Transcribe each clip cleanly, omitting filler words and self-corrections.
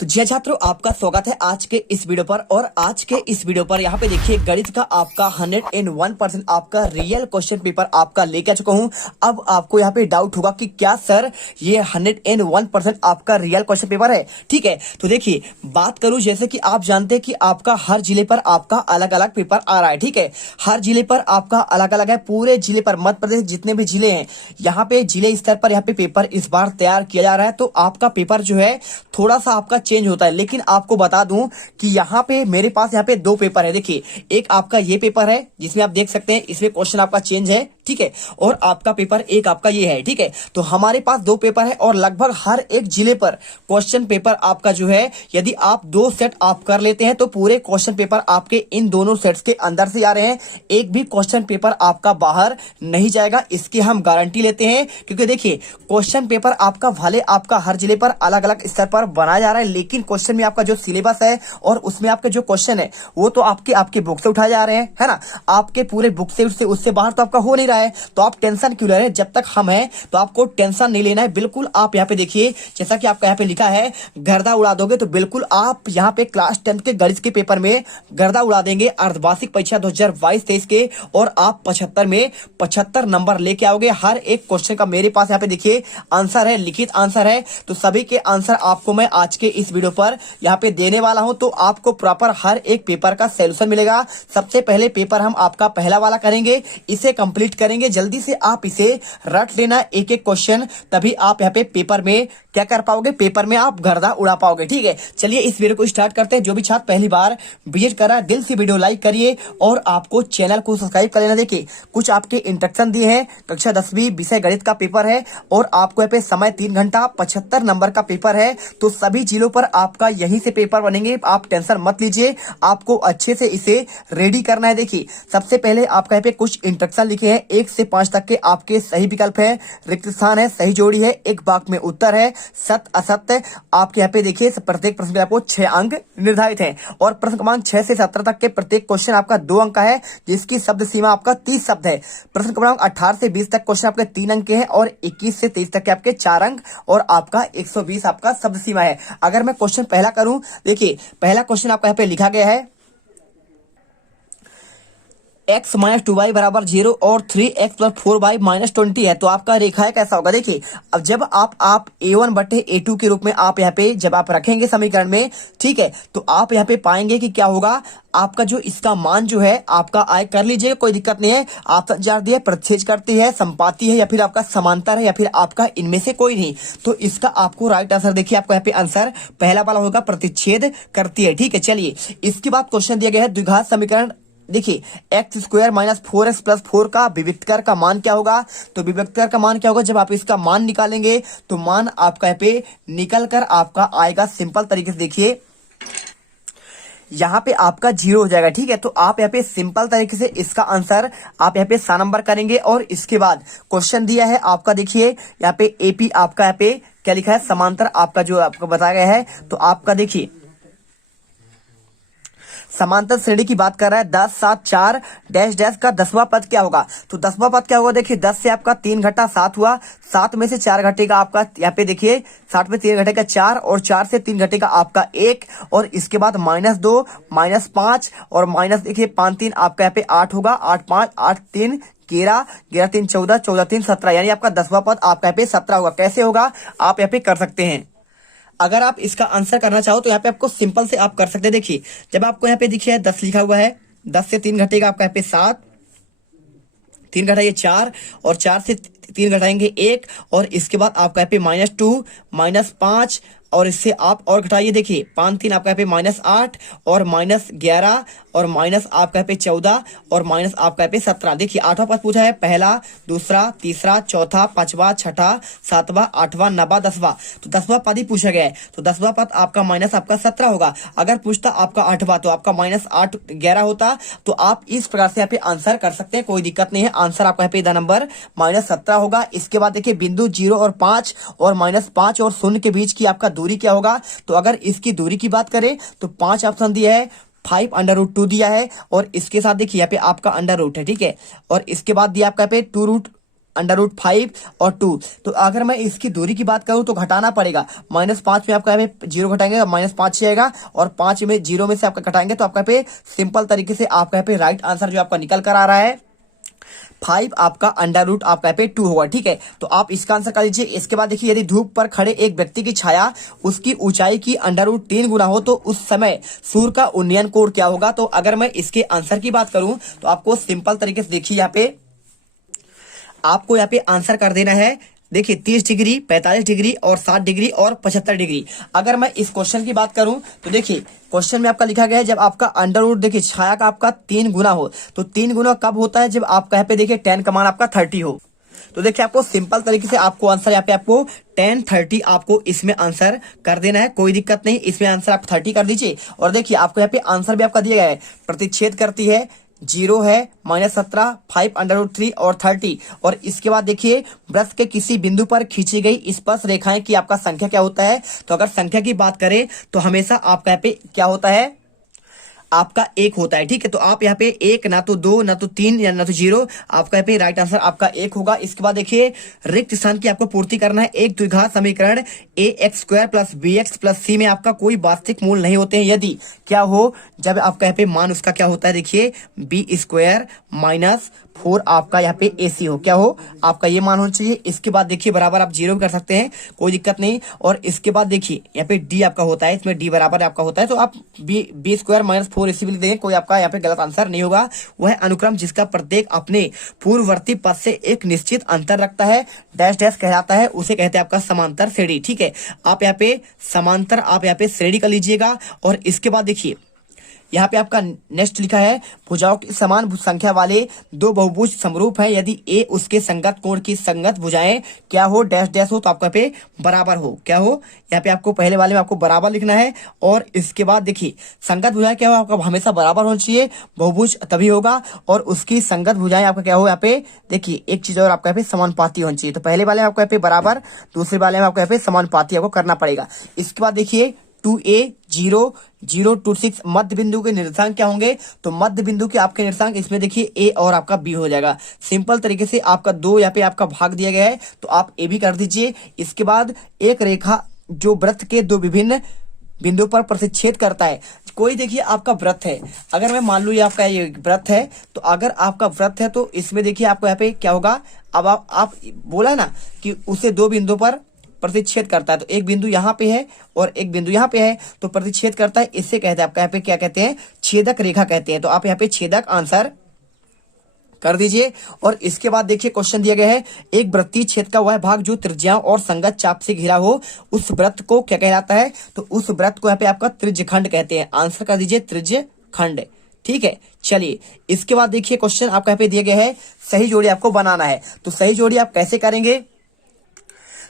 तो जी हाँ छात्रों, आपका स्वागत है आज के इस वीडियो पर। और आज के इस वीडियो पर यहाँ पे देखिए गणित का आपका 101% आपका रियल क्वेश्चन पेपर आपका लेके आ चुका हूँ। अब आपको यहाँ पे डाउट होगा कि क्या सर ये 101% आपका रियल क्वेश्चन पेपर है। ठीक है, तो देखिए बात करूं, जैसे कि आप जानते हैं कि आपका हर जिले पर आपका अलग अलग पेपर आ रहा है। ठीक है, हर जिले पर आपका अलग अलग है। पूरे जिले पर मध्य प्रदेश जितने भी जिले हैं यहाँ पे जिले स्तर पर यहाँ पे पेपर इस बार तैयार किया जा रहा है। तो आपका पेपर जो है थोड़ा सा आपका चेंज होता है। लेकिन आपको बता दूं कि यहाँ पे मेरे पास यहाँ पे दो पेपर है। देखिए एक आपका ये पेपर है जिसमें आप देख सकते हैं इसमें क्वेश्चन आपका चेंज है। ठीक है, और आपका पेपर एक आपका ये है। ठीक है, तो हमारे पास दो पेपर है और लगभग हर एक जिले पर क्वेश्चन पेपर आपका जो है, यदि आप दो सेट आप कर लेते हैं तो पूरे क्वेश्चन पेपर आपके इन दोनों सेट्स के अंदर से आ रहे हैं। एक भी क्वेश्चन पेपर आपका बाहर नहीं जाएगा, इसकी हम गारंटी लेते हैं। क्योंकि देखिए क्वेश्चन पेपर आपका भले आपका हर जिले पर अलग अलग स्तर पर बनाया जा रहा है, लेकिन क्वेश्चन में आपका जो सिलेबस है और उसमें आपके जो क्वेश्चन है वो तो आपके बुक से उठाए जा रहे हैं, है ना। आपके पूरे बुक से उससे बाहर तो आपका हो नहीं रहा है, तो आप टेंशन क्यों ले रहे हैं। जब तक हम हैं तो आपको टेंशन नहीं लेना है। बिल्कुल आप यहाँ पे देखिए, जैसा कि आपका यहाँ पे लिखा है गर्दा उड़ा दोगे, तो बिल्कुल आप यहाँ पे क्लास 10 के गणित के पेपर में गर्दा उड़ा देंगे अर्धवार्षिक परीक्षा 2022-23 के, और आप 75 में 75 नंबर लेके आओगे। हर एक क्वेश्चन का मेरे पास यहाँ पे देखिए आंसर है, लिखित आंसर है। तो सभी के आंसर आपको मैं आज के इस वीडियो पर यहाँ पे देने वाला हूं। तो आपको प्रॉपर हर एक पेपर का सॉल्यूशन मिलेगा। सबसे पहले पेपर हम आपका पहला वाला करेंगे, इसे कंप्लीट करेंगे। जल्दी से आप इसे रट लेना एक एक क्वेश्चन, तभी आप यहाँ पे पेपर में क्या कर पाओगे, पेपर में आप गर्दा उड़ा पाओगे। ठीक है, चलिए इस वीडियो को स्टार्ट करते हैं। जो भी छात्र पहली बार विजिट कर रहा है दिल से वीडियो लाइक करिए और आपको चैनल को सब्सक्राइब कर लेना। देखिए कुछ आपके इंस्ट्रक्शन दिए हैं, कक्षा 10वीं विषय गणित का पेपर है और आपको यहाँ पे समय 3 घंटा 75 नंबर का पेपर है। तो सभी जिलों पर आपका यहीं से पेपर बनेंगे, आप टेंशन मत लीजिए, आपको अच्छे से इसे रेडी करना है। देखिए सबसे पहले आपका यहाँ पे कुछ इंस्ट्रक्शन लिखे हैं, 1 से 5 तक के आपके सही विकल्प है, रिक्त स्थान है, सही जोड़ी है, एक वाक्य में उत्तर है, सत्य असत्य। आपके यहाँ पे देखिए प्रत्येक प्रश्न के आपको 6 अंक निर्धारित हैं और प्रश्न क्रमांक 6 से 17 तक के प्रत्येक क्वेश्चन आपका 2 अंक का है, जिसकी शब्द सीमा आपका 30 शब्द है। प्रश्न क्रमांक 18 से 20 तक क्वेश्चन आपके 3 अंक के हैं और 21 से 23 तक के आपके 4 अंक और आपका 120 आपका शब्द सीमा है। अगर मैं क्वेश्चन पहला करूं, देखिए पहला क्वेश्चन आपका यहाँ पे लिखा गया है x माइनस 2y बराबर 0 और 3x प्लस 4y माइनस 20 है। तो आपका रेखा कैसा होगा। देखिए अब जब आप a1 बटे a2 के रूप में आप यहाँ पे जब आप रखेंगे समीकरण में, ठीक है, तो आप यहाँ पे पाएंगे कि क्या होगा, आपका जो इसका मान जो है आपका आय कर लीजिएगा, कोई दिक्कत नहीं है। आप जा दिया प्रतिच्छेद करती है, संपाती है, या फिर आपका समांतर है, या फिर आपका इनमें से कोई नहीं। तो इसका आपको राइट आंसर देखिए आपको यहाँ पे आंसर पहला वाला होगा, प्रतिच्छेद करती है। ठीक है, चलिए इसके बाद क्वेश्चन दिया गया है द्विघात समीकरण। देखिए x square minus 4x plus 4 का विविक्तकर का मान क्या होगा। तो विविक्तकर का मान क्या होगा, जब आप इसका मान निकालेंगे तो मान आपका यहाँ पे निकल कर आपका आएगा सिंपल तरीके से। देखिए यहाँ पे आपका 0 हो जाएगा। ठीक है, तो आप यहाँ पे सिंपल तरीके से इसका आंसर आप यहाँ पे 7 नंबर करेंगे। और इसके बाद क्वेश्चन दिया है आपका, देखिए यहाँ पे एपी आपका यहाँ पे क्या लिखा है, समांतर आपका जो आपको बताया गया है। तो आपका देखिए समांतर श्रेणी की बात कर रहा है, 10 7 4 डैश डैश का 10वां पद क्या होगा। तो 10वां पद क्या होगा, देखिए 10 से आपका 3 घटा 7 हुआ, 7 में से 4 घटेगा आपका यहाँ पे देखिए 7 में 3 घटेगा 4 और 4 से 3 घटेगा आपका 1 और इसके बाद -2 -5 और माइनस देखिए 5 3 आपका यहाँ पे 8 होगा, 8 5 8 3 11 11 3 14 14 3 17, यानी आपका 10वां पद आपका यहाँ पे 17 होगा। कैसे होगा आप यहाँ पे कर सकते हैं। अगर आप इसका आंसर करना चाहो तो यहाँ पे आपको सिंपल से आप कर सकते हैं। देखिए जब आपको यहाँ पे देखिए 10 लिखा हुआ है, 10 से 3 घटेगा आपका यहाँ पे 7, 3 घटाइए 4 और 4 से 3 घटाएंगे 1 और इसके बाद आपका यहाँ पे -2 -5 और इससे आप और घटाइए, देखिए 5 3 आपका यहाँ पे -8 और -11 और माइनस आपका यहाँ पे 14 और माइनस आपका यहाँ पे 17। देखिए 8वां पद पूछा है, पहला दूसरा तीसरा चौथा पांचवा छठा सातवां आठवां 9वां 10वां। तो 10वां पद ही पूछा गया है, तो 10वां पद आपका माइनस आपका 17 होगा। अगर पूछता आपका 8वां तो आपका -8 11 होता। तो आप इस प्रकार से यहाँ पे आंसर कर सकते हैं, कोई दिक्कत नहीं है। आंसर आपका यहाँ पे नंबर -17 होगा। इसके बाद देखिए बिंदु 0 और 5 और -5 और 0 के बीच की आपका दूरी क्या होगा। तो अगर इसकी दूरी की बात करें तो 5 ऑप्शन दिया है, 5√2 दिया है और इसके साथ देखिए यहाँ पे आपका अंडर रूट है, ठीक है। और इसके बाद दिया आपका यहाँ पे √5 और 2। तो अगर मैं इसकी दूरी की बात करूं तो घटाना पड़ेगा। -5 में आपका यहाँ पे 0 घटाएंगे, -5 आएगा, और 5 में 0 में से आपका घटाएंगे तो आपका यहाँ पे सिंपल तरीके से आपका यहाँ पे राइट आंसर जो आपका निकल कर आ रहा है 5 आपका √, आपका यहाँ पे 2 होगा। ठीक है, तो आप इसका आंसर कर लीजिए। इसके बाद देखिए, यदि धूप पर खड़े एक व्यक्ति की छाया उसकी ऊंचाई की √3 गुना हो तो उस समय सूर्य का उन्नयन कोण क्या होगा। तो अगर मैं इसके आंसर की बात करूं तो आपको सिंपल तरीके से देखिए, यहाँ पे आपको यहाँ पे आंसर कर देना है। देखिए 30 डिग्री, 45 डिग्री और 60 डिग्री और 75 डिग्री। अगर मैं इस क्वेश्चन की बात करूं तो देखिए क्वेश्चन में आपका लिखा गया है जब आपका √, देखिए छाया का आपका 3 गुना हो, तो 3 गुना कब होता है, जब आपका यहाँ पे देखिए 10 का मान आपका 30 हो। तो देखिए आपको सिंपल तरीके से आपको आंसर यहाँ पे आपको 10 30 आपको इसमें आंसर कर देना है, कोई दिक्कत नहीं। इसमें आंसर आप 30 कर दीजिए। और देखिए आपको यहाँ पे आंसर भी आपका दिया गया है, प्रतिच्छेद करती है 0 है, -17, 5 √3 और 30। और इसके बाद देखिए वृत्त के किसी बिंदु पर खींची गई स्पर्श रेखाएं की आपका संख्या क्या होता है। तो अगर संख्या की बात करें तो हमेशा आपका यहाँ पे क्या होता है, आपका 1 होता है। ठीक है, तो आप यहाँ पे 1, ना तो 2, ना तो 3 या ना तो 0, आपका यहाँ पे राइट आंसर आपका 1 होगा। इसके बाद देखिए रिक्त स्थान की आपको पूर्ति करना है। एक द्विघात समीकरण ax² + bx + c में आपका कोई वास्तविक मूल नहीं होते हैं यदि क्या हो, जब आपका यहाँ पे मान उसका क्या होता है, देखिए b² - 4 आपका यहाँ पे ac हो, क्या हो आपका ये मान होना चाहिए। इसके बाद देखिए बराबर आप 0 भी कर सकते हैं, कोई दिक्कत नहीं। और इसके बाद देखिए यहाँ पे d आपका होता है, इसमें d बराबर आपका होता है, तो आप b² - 4 ac भी लिख देंगे, कोई आपका यहाँ पे गलत आंसर नहीं होगा। वह अनुक्रम जिसका प्रत्येक अपने पूर्ववर्ती पद से एक निश्चित अंतर रखता है डैश डैश कहलाता है, उसे कहते हैं आपका समांतर श्रेणी। ठीक है, आप यहाँ पे समांतर आप यहाँ पे श्रेणी कर लीजिएगा। और इसके बाद देखिए यहाँ पे आपका नेक्स्ट लिखा है, भुजाओं की समान संख्या वाले दो बहुभुज समरूप हैं यदि ए उसके संगत कोण की संगत भुजाएं क्या हो डैश डैश हो, तो आपका पे बराबर हो, क्या हो, यहाँ पे आपको पहले वाले में आपको बराबर लिखना है। और इसके बाद देखिए संगत भुजाएं क्या हो, आपका हमेशा बराबर होना चाहिए, बहुभुज तभी होगा। और उसकी संगत भुजाएं आपका क्या हो, यहाँ पे देखिए एक चीज और आपका यहाँ पे समानुपाती होनी चाहिए। तो पहले वाले में आपको यहाँ पे बराबर, दूसरे वाले में आपको यहाँ पे समानुपाती आपको करना पड़ेगा। इसके बाद देखिए 2a 0 0 2 6 मध्य बिंदु के निर्देशांक क्या होंगे, तो मध्य बिंदु के आपके निर्देशांक इसमें देखिए a और आपका b हो जाएगा। सिंपल तरीके से आपका 2 यहाँ पे आपका भाग दिया गया है तो आप a भी कर दीजिए। इसके बाद एक रेखा जो वृत्त के दो विभिन्न बिंदु पर प्रतिच्छेद करता है। कोई देखिए आपका वृत्त है, अगर मैं मान लूँ ये आपका ये वृत्त है, तो अगर आपका वृत्त है तो इसमें देखिए आपको यहाँ पे क्या होगा, अब आप बोला है ना कि उसे दो बिंदु पर प्रतिच्छेद करता है, तो एक बिंदु यहाँ पे है और एक बिंदु यहाँ पे है, तो प्रतिच्छेद करता है, इससे कहते हैं आपका यहाँ पे क्या कहते हैं, छेदक रेखा कहते हैं। तो आप यहाँ पे छेदक आंसर कर दीजिए। और इसके बाद देखिए क्वेश्चन दिया गया है, एक वृत्तीय छेद का वह भाग जो त्रिज्याओं और संगत चाप से घिरा हो उस वृत्त को क्या कहलाता है, तो उस वृत्त को यहाँ पे आपका त्रिज्यखंड कहते हैं। आंसर कर दीजिए त्रिज्यखंड। ठीक है, चलिए इसके बाद देखिए क्वेश्चन आपका यहाँ पे दिया गया है, सही जोड़ी आपको बनाना है। तो सही जोड़ी आप कैसे करेंगे,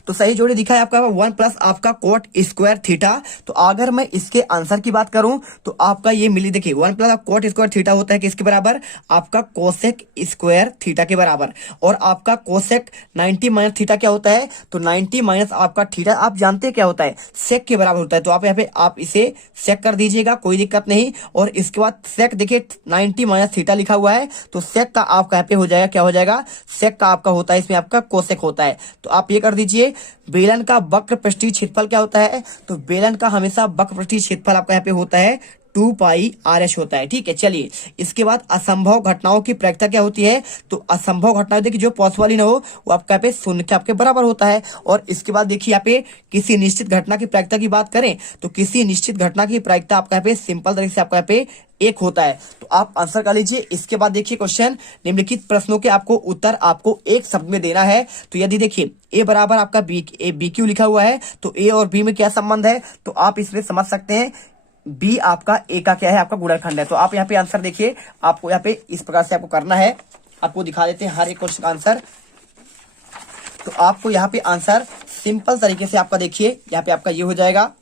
तो सही जोड़ी दिखा है आपका 1 + आपका कोट स्क्वायर थीटा। तो अगर मैं इसके आंसर की बात करूं तो आपका ये मिली, देखिए 1 + कोट स्क्वायर थीटा होता है किसके बराबर, आपका कोसेक स्क्वायर थीटा के बराबर। और आपका कोसेक 90 - थीटा क्या होता है, तो 90 - आपका थीटा आप जानते हैं क्या होता है, सेक के बराबर होता है। तो आप यहाँ पे आप इसे सेक कर दीजिएगा, कोई दिक्कत नहीं। और इसके बाद सेक देखिए 90 - थीटा लिखा हुआ है, तो सेक का आपका यहाँ पे हो जाएगा, क्या हो जाएगा, सेक का आपका होता है, इसमें आपका कोसेक होता है। तो आप ये कर दीजिए। बेलन का वक्र पृष्ठीय क्षेत्रफल क्या होता है, तो बेलन का हमेशा वक्र पृष्ठीय क्षेत्रफल आपका यहाँ पे होता है 2πr/h होता है। ठीक है, चलिए इसके बाद असंभव घटनाओं की प्रायिकता क्या होती है, तो असंभव घटना देखिए जो पॉसिबल ही ना हो वो आपका यहाँ पे शून्य के आपके बराबर होता है। और इसके बाद देखिए यहाँ पे किसी निश्चित घटना की प्रायिकता की बात करें तो किसी निश्चित घटना की प्रायिकता आपका यहाँ पे सिंपल तरीके से आपका यहाँ पे 1 होता है। तो आप आंसर कर लीजिए। इसके बाद देखिए क्वेश्चन, निम्नलिखित प्रश्नों के आपको उत्तर आपको एक शब्द में देना है। तो यदि देखिए ए बराबर आपका बी क्यू लिखा हुआ है, तो ए और बी में क्या संबंध है, तो आप इसमें समझ सकते हैं बी आपका ए का क्या है, आपका गुणनखंड है। तो आप यहाँ पे आंसर देखिए, आपको यहाँ पे इस प्रकार से आपको करना है, आपको दिखा देते हैं हर एक क्वेश्चन का आंसर। तो आपको यहाँ पे आंसर सिंपल तरीके से आपका देखिए यहाँ पे आपका ये हो जाएगा,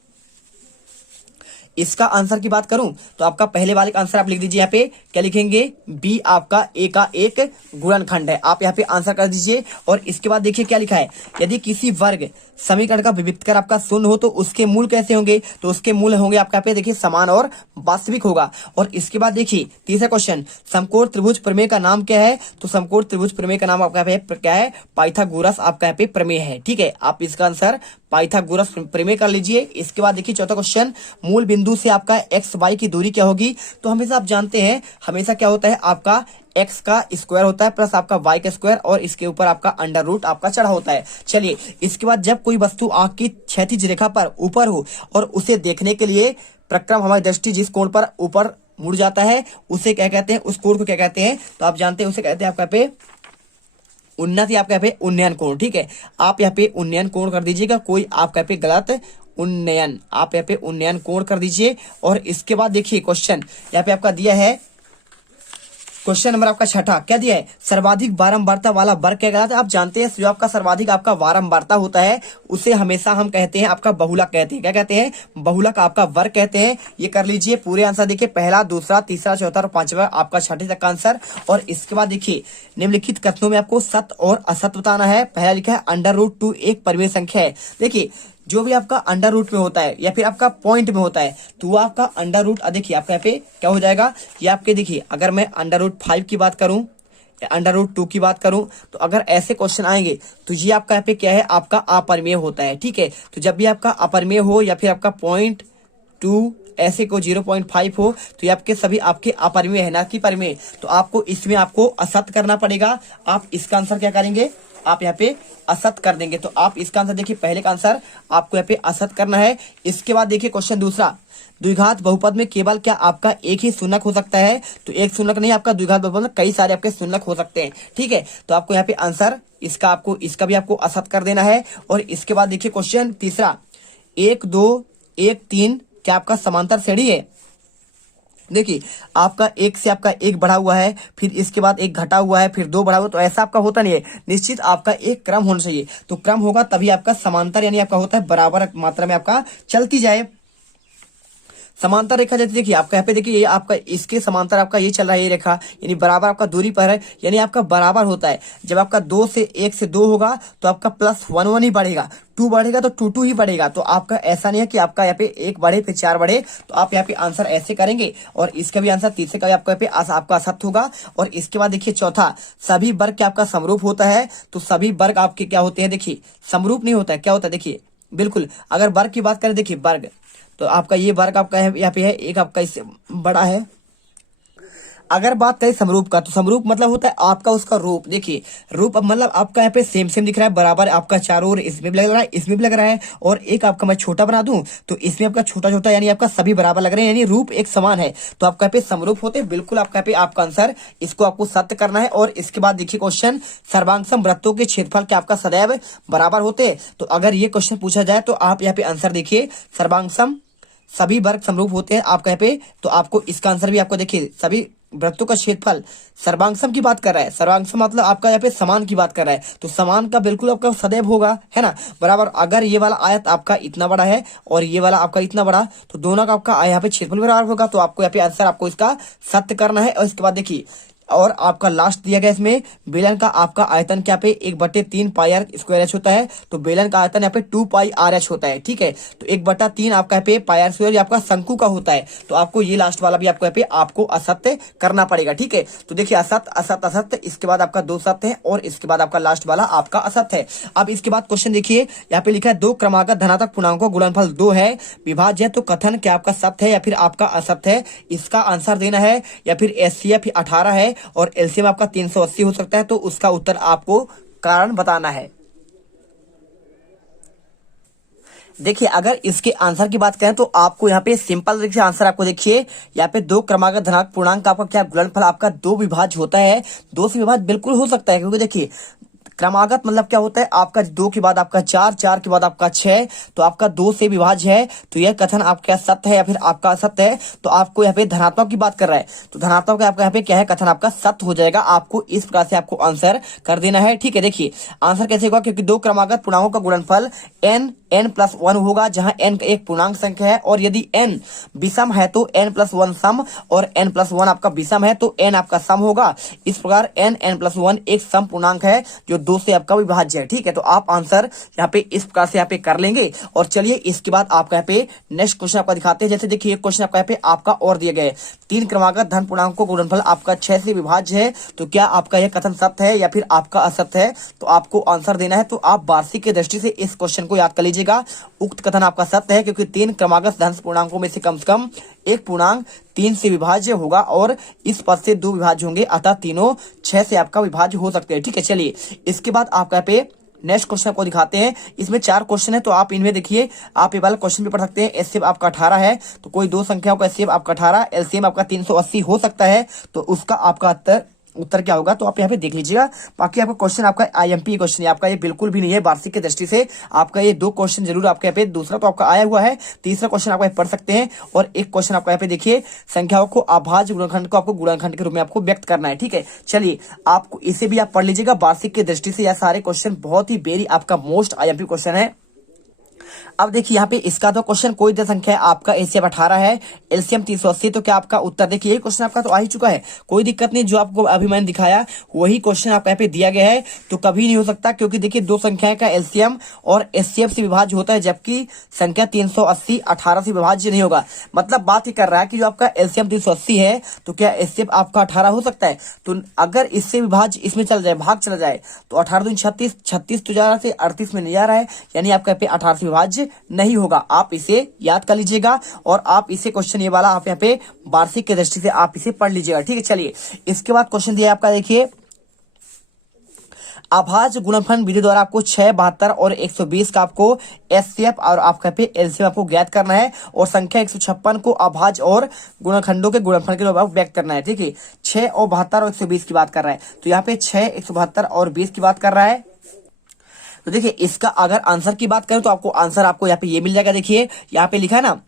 इसका आंसर की बात करूं तो आपका पहले वाले का आंसर आप लिख दीजिए यहाँ पे, क्या लिखेंगे, बी आपका ए का एक गुणनखंड है। आप यहाँ पे आंसर कर दीजिए। और इसके बाद देखिए क्या लिखा है, यदि किसी वर्ग समीकरण का विविधकर आपका शून्य हो तो उसके मूल कैसे होंगे, तो उसके मूल होंगे आपका पे देखिए समान और वास्तविक होगा। और इसके बाद देखिए तीसरा क्वेश्चन, समकोण त्रिभुज प्रमेय का नाम क्या है, तो समकोण त्रिभुज प्रमेय का नाम आपका क्या है, पाइथागोरस आपका यहाँ पे प्रमेय है। ठीक है, आप इसका आंसर पाइथागोरस प्रमेय कर लीजिए। इसके बाद देखिए चौथा क्वेश्चन, मूल बिंदु से आपका एक्स वाई की दूरी क्या होगी, तो हमेशा आप जानते हैं हमेशा क्या होता है, आपका एक्स का स्क्वायर होता है प्लस आपका वाई का स्क्वायर और इसके ऊपर आपका अंडर रूट आपका चढ़ा होता है। चलिए इसके बाद, जब कोई वस्तु आंख की क्षैतिज रेखा पर ऊपर हो और उसे देखने के लिए प्रक्रम हमारी दृष्टि जिस कोण पर ऊपर मुड़ जाता है उसे क्या कहते हैं, उस कोण को क्या कहते हैं, तो आप जानते हैं उसे कहते हैं आपका पे उन्नत, या आपका यहाँ पे उन्नयन कोण। ठीक है, आप यहाँ पे उन्नयन कोण कर दीजिएगा, कोई आपका यहाँ पे गलत उन्नयन, आप यहाँ पे उन्नयन कोण कर दीजिए। और इसके बाद देखिए क्वेश्चन यहाँ पे आपका दिया है, क्वेश्चन नंबर आपका छठा क्या दिया है, सर्वाधिक बारंबारता वाला वर्ग क्या कहलाता है। आप जानते हैं जो आपका सर्वाधिक आपका बारंबारता होता है उसे हमेशा हम कहते हैं आपका बहुलक कहते हैं, क्या कहते हैं, बहुलक आपका वर्ग कहते हैं। ये कर लीजिए। पूरे आंसर देखिए, पहला, दूसरा, तीसरा, चौथा और पांचवा आपका छठे तक का आंसर। और इसके बाद देखिए निम्नलिखित कथनों में आपको सत्य और असत्य बताना है। पहला लिखा है अंडर रूट 2 एक परिमेय संख्या है। देखिए जो भी आपका अंडर रूट में होता है या फिर आपका पॉइंट में होता है तो वो आपका अंडर रूट, देखिए आपका यहाँ पे क्या हो जाएगा, ये आपके देखिए अगर मैं अंडर रूट 5 की बात करूं या अंडर रूट 2 की बात करूं तो अगर ऐसे क्वेश्चन आएंगे तो ये आपका यहाँ पे क्या है, आपका अपरिमेय होता है। ठीक है, तो जब भी आपका अपरिमेय हो या फिर आपका 0.2 ऐसे को 0.5 हो तो ये आपके सभी आपके अपरिमेय है, ना कि परिमेय। तो आपको इसमें आपको असत्य करना पड़ेगा। आप इसका आंसर क्या करेंगे, आप यहाँ पे असत कर देंगे। तो आप इसका आंसर देखिए, पहले का आंसर आपको यहाँ पे असत करना है। इसके बाद देखिए क्वेश्चन दूसरा, द्विघात बहुपद में केवल क्या आपका एक ही शून्यक हो सकता है, तो एक शून्यक नहीं, आपका द्विघात बहुपद में कई सारे आपके शून्यक हो सकते हैं। ठीक है, तो आपको यहाँ पे आंसर इसका आपको इसका भी आपको असत कर देना है। और इसके बाद देखिए क्वेश्चन तीसरा, 1 2 1 3 क्या आपका समांतर श्रेणी है। देखिए आपका एक से आपका एक बढ़ा हुआ है, फिर इसके बाद एक घटा हुआ है, फिर 2 बढ़ा हुआ, तो ऐसा आपका होता नहीं है। निश्चित आपका एक क्रम होना चाहिए, तो क्रम होगा तभी आपका समांतर यानी आपका होता है बराबर मात्रा में आपका चलती जाए। समांतर रेखा जैसे देखिए आपका यहाँ पे देखिए ये आपका इसके समांतर आपका ये चल रहा है, ये रेखा यानी बराबर आपका दूरी पर है, यानी आपका बराबर होता है। जब आपका 2 से 1 से 2 होगा तो आपका प्लस 1 1 ही बढ़ेगा, 2 बढ़ेगा तो 2 2 ही बढ़ेगा। तो आपका ऐसा नहीं है कि आपका यहाँ पे 1 बढ़े फिर 4 बढ़े, तो आप यहाँ पे आंसर ऐसे करेंगे। और इसका भी आंसर तीसरे का भी आपका यहाँ पे आपका असत्य होगा। और इसके बाद देखिए चौथा, सभी वर्ग क्या आपका समरूप होता है, तो सभी वर्ग आपके क्या होते हैं, देखिए समरूप नहीं होता है, क्या होता है देखिए, बिल्कुल अगर वर्ग की बात करें, देखिए वर्ग तो आपका ये वर्ग आपका यहाँ पे है, एक आपका इससे बड़ा है। अगर बात करें समरूप का, तो समरूप मतलब होता है आपका उसका रूप। देखिए रूप मतलब आपका यहाँ पे सेम सेम दिख रहा है, बराबर आपका चारों ओर, इसमें भी लग रहा है, इसमें भी लग रहा है। और एक आपका मैं छोटा बना दूं तो इसमें आपका छोटा छोटा यानी आपका सभी बराबर लग रहे हैं, यानी रूप एक समान है। तो आपका यहाँ पे समरूप होते हैं, बिल्कुल आपका यहाँ पे आपका आंसर इसको आपको सत्य करना है। और इसके बाद देखिए क्वेश्चन, सर्वांगसम वृत्तों के क्षेत्रफल क्या आपका सदैव बराबर होते हैं। तो अगर ये क्वेश्चन पूछा जाए तो आप यहाँ पे आंसर देखिए, सर्वांगसम सभी वर्ग समरूप होते हैं आपका यहाँ पे, तो आपको इसका आंसर भी आपको देखिए, सभी वृत्तों का क्षेत्रफल सर्वांगसम की बात कर रहा है। सर्वांगसम मतलब आपका यहाँ पे समान की बात कर रहा है, तो समान का बिल्कुल आपका सदैव होगा, है ना, बराबर। अगर ये वाला आयत आपका इतना बड़ा है और ये वाला आपका इतना बड़ा, तो दोनों का आपका यहाँ पे क्षेत्रफल बराबर होगा। तो आपको यहाँ पे आंसर आपको इसका सत्य करना है। और इसके बाद देखिए, और आपका लास्ट दिया गया इसमें, बेलन का आपका आयतन क्या पे 1/3 पाई आर स्क्वायर एच होता है, तो बेलन का आयतन यहाँ पे 2 पाई आर एच होता है। ठीक है, तो 1/3 आपका यहाँ पे पाई आर स्क्वायर आपका शंकु का होता है। तो आपको ये लास्ट वाला भी आपको यहाँ पे आपको असत्य करना पड़ेगा। ठीक है, तो देखिए असत्य असत्य असत्य, इसके बाद आपका 2 सत्य है और इसके बाद आपका लास्ट वाला आपका असत्य है। अब इसके बाद क्वेश्चन देखिए, यहाँ पे लिखा है 2 क्रमागत धनात्मक पूर्णांकों का गुणनफल 2 है, विभाज्य है, तो कथन क्या आपका सत्य है या फिर आपका असत्य है, इसका आंसर देना है। या फिर एचसीएफ 18 है और एलसीएम आपका 380 हो सकता है, तो उसका उत्तर आपको कारण बताना है। देखिए अगर इसके आंसर की बात करें तो आपको यहाँ पे सिंपल तरीके से आंसर आपको देखिए, यहाँ पे 2 क्रमागत धनात्मक पूर्णांक का आपका क्या गुणनफल आपका 2 विभाज्य होता है। 2 से विभाज्य बिल्कुल हो सकता है, क्योंकि देखिए क्रमागत मतलब क्या होता है, आपका 2 के बाद आपका 4, 4 के बाद आपका 6, तो आपका 2 से विभाज्य है। तो यह कथन आपका सत्य है या फिर आपका असत्य है, तो आपको यहाँ पे धनात्मक की बात कर रहा है, तो धनात्मक आपका यहाँ पे क्या है, कथन आपका सत्य हो जाएगा। आपको इस प्रकार से आपको आंसर कर देना है। ठीक है, देखिए आंसर कैसे होगा, क्योंकि 2 क्रमागत पूर्णांकों का गुणनफल n n+1 होगा, जहां n एक पूर्णांक संख्या है, और यदि n विषम है तो n+1 सम, और n+1 आपका विषम है तो n आपका सम होगा। इस प्रकार n+1 एक सम पूर्णांक है जो 2 से आपका विभाज्य है। ठीक है, तो आप आंसर यहाँ पे इस प्रकार से यहाँ पे कर लेंगे। और चलिए इसके बाद आपका यहाँ पे नेक्स्ट क्वेश्चन आपका दिखाते हैं। जैसे देखिए एक क्वेश्चन आपका यहाँ पे आपका और दिया गया है, 3 क्रमागत धन पूर्णांकों का गुणनफल आपका 6 से विभाज्य है, तो क्या आपका यह कथन सत्य है या फिर आपका असत्य है? तो आपको आंसर देना है। तो आप वार्षिक की दृष्टि से इस क्वेश्चन को याद कर लीजिएगा। उक्त कथन आपका सत्य है, क्योंकि 3 क्रमागत धन पूर्णांकों में से कम एक पूर्णांक 3 से विभाज्य होगा और इस पद से 2 विभाज्य होंगे, अतः तीनों 6 से आपका विभाज्य हो सकते हैं। ठीक है, चलिए इसके बाद आपका यहाँ पे नेक्स्ट क्वेश्चन आपको दिखाते हैं। इसमें 4 क्वेश्चन है, तो आप इनमें देखिए आप ये वाला क्वेश्चन भी पढ़ सकते हैं। एचसीएफ आपका 18 है, तो कोई 2 संख्याओं का एचसीएफ आपका 18, एलसीएम आपका 380 हो सकता है, तो उसका आपका उत्तर क्या होगा? तो आप यहाँ पे देख लीजिएगा। बाकी आपका क्वेश्चन आपका आईएमपी क्वेश्चन है, आपका ये बिल्कुल भी नहीं है वार्षिक की दृष्टि से। आपका ये 2 क्वेश्चन जरूर आपके यहाँ पे, दूसरा तो आपका आया हुआ है, तीसरा क्वेश्चन आपका पढ़ सकते हैं, और एक क्वेश्चन आपका यहाँ पे देखिए संख्याओं को अभाज्य गुणनखंड को आपको गुणनखंड के रूप में आपको व्यक्त करना है। ठीक है, चलिए आपको इसे भी आप पढ़ लीजिएगा वार्षिक की दृष्टि से। यह सारे क्वेश्चन बहुत ही वेरी आपका मोस्ट आईएमपी क्वेश्चन है। अब देखिए यहाँ पे इसका तो क्वेश्चन कोई दो संख्या है, आपका एचसीएफ 18 है, एलसीएम 380, तो क्या आपका उत्तर देखिए यही क्वेश्चन आपका तो आ ही चुका है, कोई दिक्कत नहीं। जो आपको अभी मैंने दिखाया वही क्वेश्चन आपका यहाँ पे दिया गया है, तो कभी नहीं हो सकता, क्योंकि देखिए 2 संख्याएं का एलसीएम और एचसीएफ से विभाज्य होता है, जबकि संख्या 380 18 से विभाज्य नहीं होगा। मतलब बात ही कर रहा है कि जो आपका एलसीएम 380 है, तो क्या एचसीएफ आपका 18 हो सकता है? तो अगर इससे विभाज्य इसमें चल जाए, भाग चला जाए, तो 18 दूनी 36, 36 तो जा रहा है 38 में नहीं जा रहा है, यानी आपका यहाँ पे 18 से विभाज्य नहीं होगा। आप इसे याद कर लीजिएगा, और आप इसे क्वेश्चन ये वाला आप यहाँ पे वार्षिक की दृष्टि से आप इसे पढ़ लीजिएगा। ठीक है, चलिए इसके बाद क्वेश्चन दिया आपका देखिए, अभाज्य गुणनफल विधि द्वारा आपको 6, 72 और 120 का आपको एचसीएफ और आपका पे एलसीएम आपको ज्ञात करना है, और संख्या 156 को अभाज्य और गुणनखंडों के गुणनफल के रूप में व्यक्त करना है। ठीक है, 6 और 72 और 120 की बात कर रहा है, तो यहाँ पे 6, 172 और 20 की बात कर रहा है। तो देखिए इसका अगर आंसर की बात करें तो आपको आंसर आपको यहाँ पे ये मिल जाएगा। देखिए यहाँ पे लिखा है ना,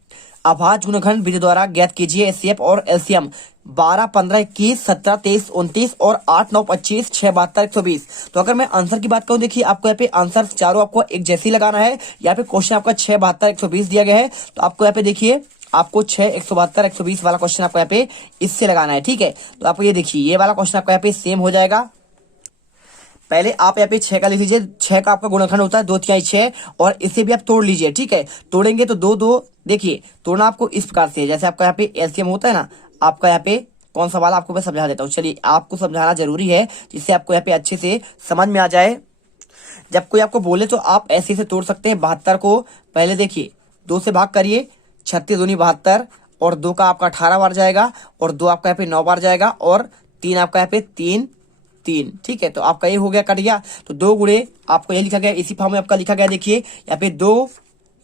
अभाज्य गुणनखंड विधि द्वारा ज्ञात कीजिए एचसीएफ और एलसीएम 12, 15, 21, 17, 23, 29 और 8, 9, 25, 6, 72, 120। तो अगर मैं आंसर की बात करूं, देखिए आपको यहाँ पे आंसर चारों आपको एक जैसे ही लगाना है। यहाँ पे क्वेश्चन आपका 6, 72, 120 दिया गया है, तो आपको यहाँ पे देखिए आपको 6, 172, 120 वाला क्वेश्चन आपको यहाँ पे इससे लगाना है। ठीक है, तो आपको ये देखिए ये वाला क्वेश्चन आपका यहाँ पे सेम हो जाएगा। पहले आप यहाँ पे 6 का लिख लीजिए, 6 का आपका गुणनखंड होता है 2 तिहाई 6, और इसे भी आप तोड़ लीजिए। ठीक है, तोड़ेंगे तो 2, 2 देखिए तोड़ना आपको इस प्रकार से, जैसे आपका यहाँ पे एलसीएम होता है ना, आपका यहाँ पे कौन सा वाला आपको मैं समझा देता हूँ। चलिए आपको समझाना जरूरी है, जिससे आपको यहाँ पे अच्छे से समझ में आ जाए। जब कोई आपको बोले तो आप ऐसे से तोड़ सकते हैं। 72 को पहले देखिए 2 से भाग करिए, 36 दूनी 72, और 2 का आपका 18 बार जाएगा, और 2 आपका यहाँ पे 9 बार जाएगा, और 3 आपका यहाँ पे 3। ठीक है, तो आपका ये हो गया, कट गया। तो 2 गुणे आपको ये लिखा गया, इसी फॉर्म में आपका लिखा गया। देखिए यहाँ पे 2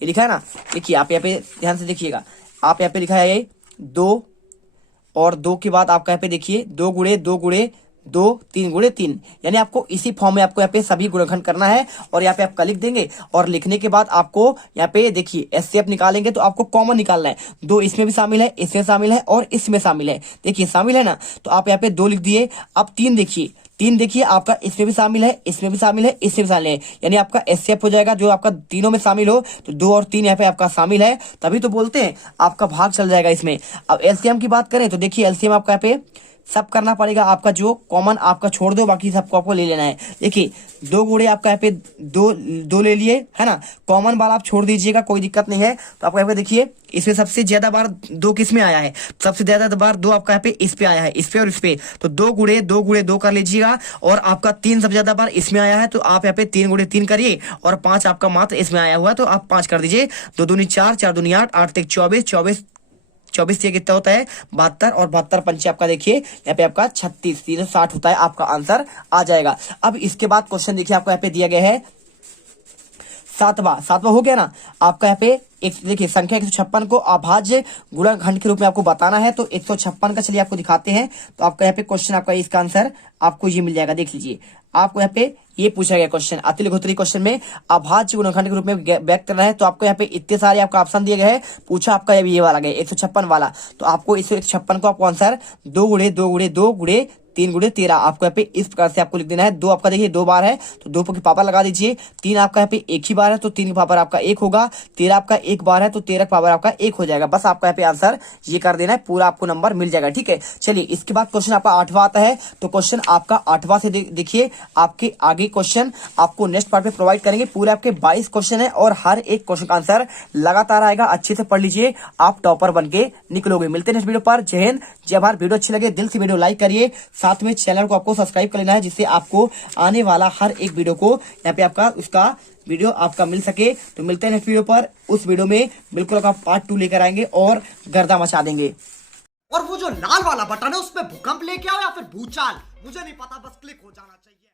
ये लिखा है ना, देखिए आप यहाँ पे ध्यान से देखिएगा, आप यहाँ पे लिखा है ये 2, और 2 के बाद आपका यहाँ पे देखिए 2 गुणे 2 गुणे 2, 3 गुणे 3, यानी आपको इसी फॉर्म में आपको यहाँ पे सभी गुणनखंड करना है, और यहाँ पे आपका लिख देंगे। और लिखने के बाद आपको यहाँ पे देखिए एचसीएफ निकालेंगे, तो आपको कॉमन निकालना है। 2 इसमें भी शामिल है, इसमें शामिल है, और इसमें शामिल है। देखिए शामिल है ना, तो आप यहाँ पे 2 लिख दिए। अब 3 देखिए, 3 देखिए आपका इसमें भी शामिल है, इसमें भी शामिल है, इसमें भी शामिल है, यानी आपका एचसीएफ हो जाएगा जो आपका तीनों में शामिल हो। तो 2 और 3 यहाँ पे आपका शामिल है, तभी तो बोलते हैं आपका भाग चल जाएगा इसमें। अब एलसीएम की बात करें तो देखिए एलसीएम आपका यहाँ पे सब करना पड़ेगा, आपका जो कॉमन आपका छोड़ दो, बाकी सबको आपको ले लेना है। देखिए 2 गुणे आपका यहाँ पे 2 ले लिए है ना, कॉमन वाला आप छोड़ दीजिएगा, कोई दिक्कत नहीं है। तो आपको यहाँ पे देखिए इसमें सबसे ज्यादा बार 2 किस में आया है, सबसे ज्यादा बार 2 आपका यहाँ पे इस पे आया है, इस पे और इस पे, तो 2 गुणे 2 कर लीजिएगा। और आपका 3 सबसे ज्यादा बार इसमें आया है, तो आप यहाँ पे 3 गुणे 3 करिए, और 5 आपका मात्र इसमें आया हुआ, तो आप 5 कर दीजिए। 2 दूनी 4, 4 दूनी 8, 8 तक 24, 24 से कितना होता है 72, और 72 पंचे आपका देखिए यहाँ पे आपका 36, 360 होता है, आपका आंसर आ जाएगा। अब इसके बाद क्वेश्चन देखिए आपको यहाँ पे दिया गया है 7वां हो गया ना आपका यहाँ पे एक देखिए संख्या 156 को अभाज्य गुणनखंड के रूप में आपको बताना है। तो 156 का चलिए आपको दिखाते हैं। तो आपका यहाँ पे क्वेश्चन आपका इसका आंसर आपको ये मिल जाएगा, देख लीजिए। आपको यहाँ पे ये पूछा गया क्वेश्चन, अति लघुत्तरी क्वेश्चन में अभाज्य गुणनखंड के रूप में व्यक्त करना है। तो आपको यहाँ पे इतने सारे आपका ऑप्शन दिए गए हैं, पूछा आपका ये वाला गया 156 वाला। तो आपको इस 156 को आपको आंसर 2 गुणे 2 गुणे 2 गुणे 3 गुणे 13 आपको यहाँ पे इस प्रकार से आपको लिख देना है। 2 आपका देखिए 2 बार है तो 2 के पावर लगा दीजिए। 3 आपका यहाँ पे एक ही बार है तो 3 पावर आपका 1 होगा। 13 आपका एक बार है तो 13 पावर आपका 1 हो जाएगा। बस आपका यहाँ पे आंसर ये कर देना है, पूरा आपको नंबर मिल जाएगा। ठीक है, चलिए इसके बाद क्वेश्चन आपका 8वां आता है। तो क्वेश्चन आपका 8वां से देखिए, आपके आगे क्वेश्चन आपको नेक्स्ट पार्ट में प्रोवाइड करेंगे। पूरे आपके 22 क्वेश्चन है और हर एक क्वेश्चन का आंसर लगातार आएगा। अच्छे से पढ़ लीजिए, आप टॉपर बन के निकलोगे। मिलते हैं नेक्स्ट वीडियो पर। जय हिंद, जय भारत। वीडियो अच्छी लगे दिल से वीडियो लाइक करिए, साथ में चैनल को आपको सब्सक्राइब कर लेना है, जिससे आपको आने वाला हर एक वीडियो को यहाँ पे आपका उसका वीडियो आपका मिल सके। तो मिलते हैं नेक्स्ट वीडियो पर। उस वीडियो में बिल्कुल आपका पार्ट 2 लेकर आएंगे और गर्दा मचा देंगे। और वो जो लाल वाला बटन है उस पे भूकंप लेके आओ या फिर भूचाल, मुझे नहीं पता, बस क्लिक हो जाना चाहिए।